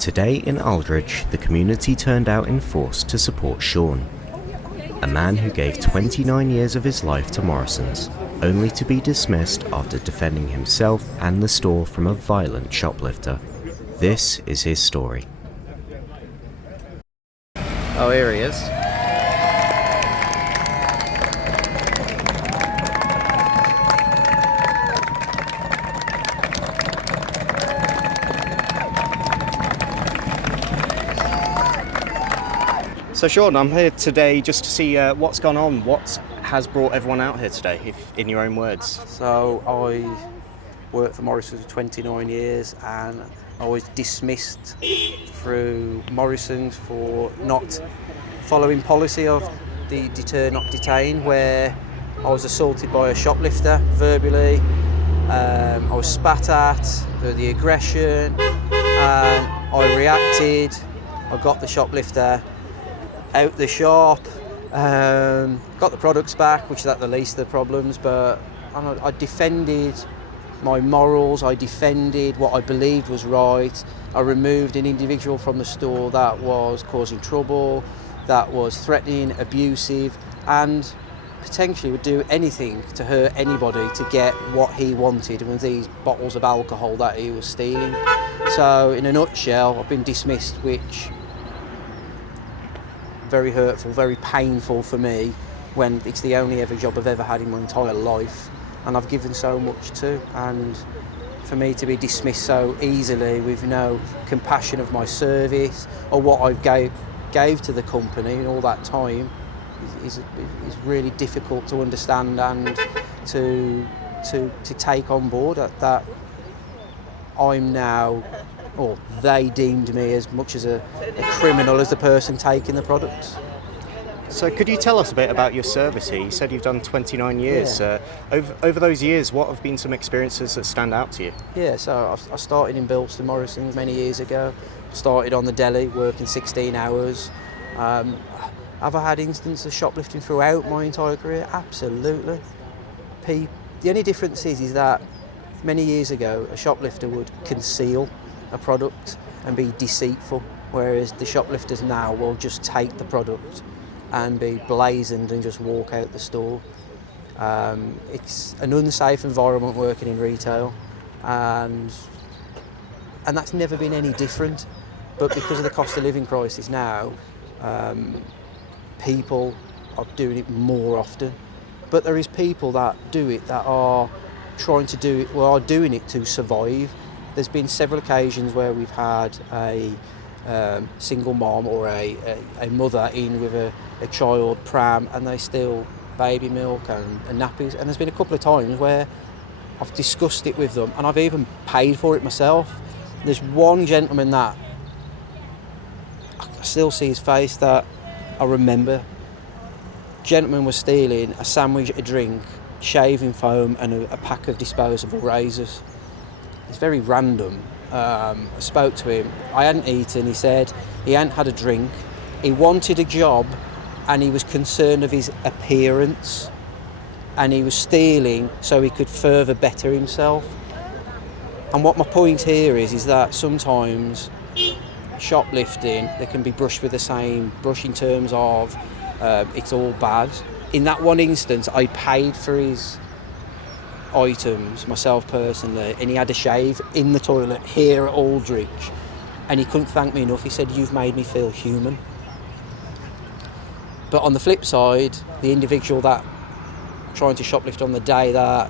Today in Aldridge, the community turned out in force to support Sean, a man who gave 29 years of his life to Morrisons, only to be dismissed after defending himself and the store from a violent shoplifter. This is his story. Oh, here he is. So Sean, I'm here today just to see what's gone on. What has brought everyone out here today, if in your own words? So I worked for Morrisons for 29 years and I was dismissed through Morrisons for not following policy of the Deter and Not Detain, where I was assaulted by a shoplifter verbally. I was spat at, the aggression, and I reacted. I got the shoplifter out the shop, got the products back, which is at the least of the problems, but I defended my morals, I defended what I believed was right. I removed an individual from the store that was causing trouble, that was threatening, abusive, and potentially would do anything to hurt anybody to get what he wanted with these bottles of alcohol that he was stealing. So in a nutshell, I've been dismissed, which very hurtful, very painful for me, when it's the only ever job I've ever had in my entire life, and I've given so much to. And for me to be dismissed so easily with no compassion of my service or what I gave to the company in all that time is really difficult to understand and to take on board. That I'm now, or they deemed me as much as a criminal as the person taking the products. So could you tell us a bit about your service here? You said you've done 29 years. Yeah. Over those years, what have been some experiences that stand out to you? Yeah, so I started in Bilston Morrisons many years ago. Started on the deli, working 16 hours. Have I had instances of shoplifting throughout my entire career? Absolutely. The only difference is that many years ago, a shoplifter would conceal a product and be deceitful, whereas the shoplifters now will just take the product and be blazoned and just walk out the store. It's an unsafe environment working in retail, and that's never been any different. But because of the cost of living crisis now, people are doing it more often. But there is people that do it that are trying to do it, well, are doing it to survive. There's been several occasions where we've had a single mom or a mother in with a child pram, and they steal baby milk and nappies. And there's been a couple of times where I've discussed it with them and I've even paid for it myself. There's one gentleman that I still see his face that I remember. Gentleman was stealing a sandwich, a drink, shaving foam and a pack of disposable razors. It's very random. I spoke to him. I hadn't eaten. He said he hadn't had a drink. He wanted a job and he was concerned of his appearance, and he was stealing so he could further better himself. And what my point here is that sometimes shoplifting, they can be brushed with the same brush in terms of it's all bad. In that one instance, I paid for his items myself personally, and he had a shave in the toilet here at Aldridge, and he couldn't thank me enough. He said, "You've made me feel human." But on the flip side, the individual that trying to shoplift on the day that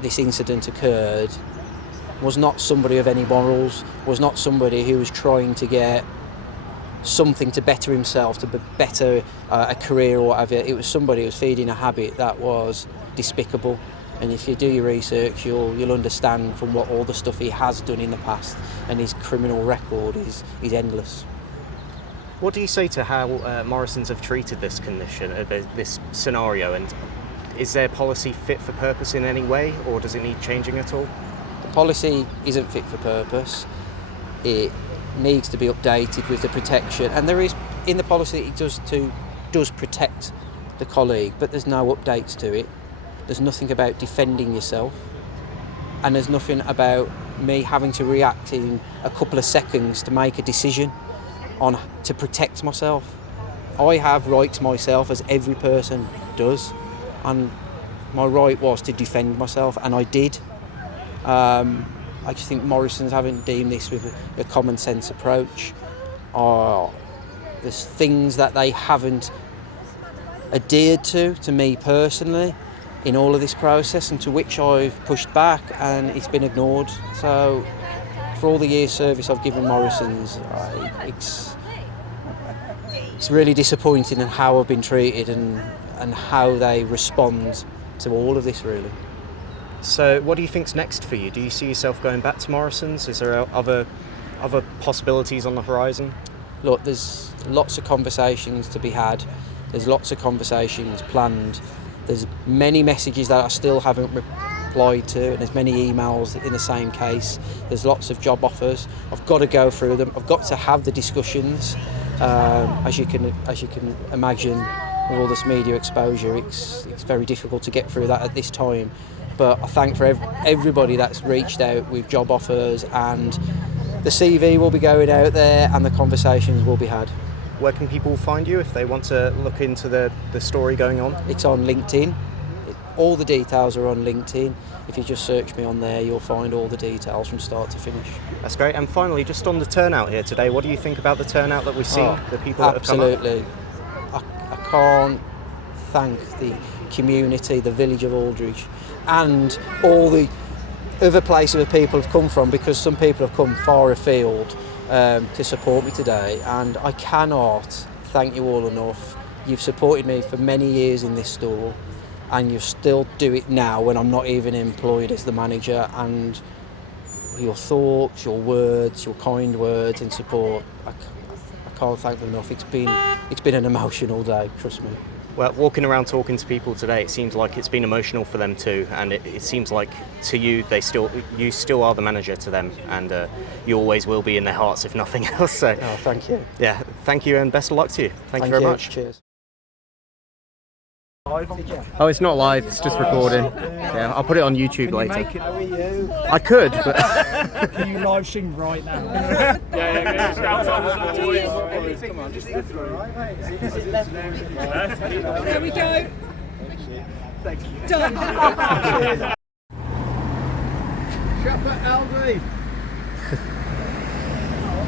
this incident occurred was not somebody of any morals, was not somebody who was trying to get something to better himself, to better a career or whatever. It was somebody who was feeding a habit that was despicable. And if you do your research, you'll understand from what all the stuff he has done in the past, and his criminal record is endless. What do you say to how Morrisons have treated this condition, this scenario, and is their policy fit for purpose in any way, or does it need changing at all? The policy isn't fit for purpose. It needs to be updated with the protection, and there is in the policy it does protect the colleague, but there's no updates to it. There's nothing about defending yourself, and there's nothing about me having to react in a couple of seconds to make a decision to protect myself. I have rights myself, as every person does, and my right was to defend myself, and I did. I just think Morrisons haven't deemed this with a common sense approach. There's things that they haven't adhered to me personally, in all of this process, and to which I've pushed back, and it's been ignored. So for all the years service I've given Morrisons, it's really disappointing in how I've been treated and how they respond to all of this, really. So what do you think's next for you? Do you see yourself going back to Morrisons? Is there other possibilities on the horizon? Look, there's lots of conversations to be had. There's lots of conversations planned. There's many messages that I still haven't replied to, and there's many emails in the same case. There's lots of job offers. I've got to go through them. I've got to have the discussions. As you can imagine, with all this media exposure, it's very difficult to get through that at this time. But I thank for everybody that's reached out with job offers, and the CV will be going out there and the conversations will be had. Where can people find you if they want to look into the story going on? It's on LinkedIn. All the details are on LinkedIn. If you just search me on there, you'll find all the details from start to finish. That's great. And finally, just on the turnout here today, what do you think about the turnout that we've seen, the people that have come up? Absolutely. I can't thank the community, the village of Aldridge, and all the other places where people have come from, because some people have come far afield to support me today, and I cannot thank you all enough. You've supported me for many years in this store, and you still do it now when I'm not even employed as the manager, and your thoughts, your words, your kind words and support, I can't thank them enough. It's been an emotional day, trust me. Well, walking around talking to people today, it seems like it's been emotional for them too, and it seems like to you, you still are the manager to them, and you always will be in their hearts, if nothing else. So, oh, thank you. Yeah, thank you, and best of luck to you. Thank you very much. Cheers. Oh, it's not live, it's just recording. Yeah, I'll put it on YouTube later. Make it? How are you? I could, but... Can you live stream right now? Yeah. Come on, just through. There we go. Thank you. Done. Shop at Aldridge.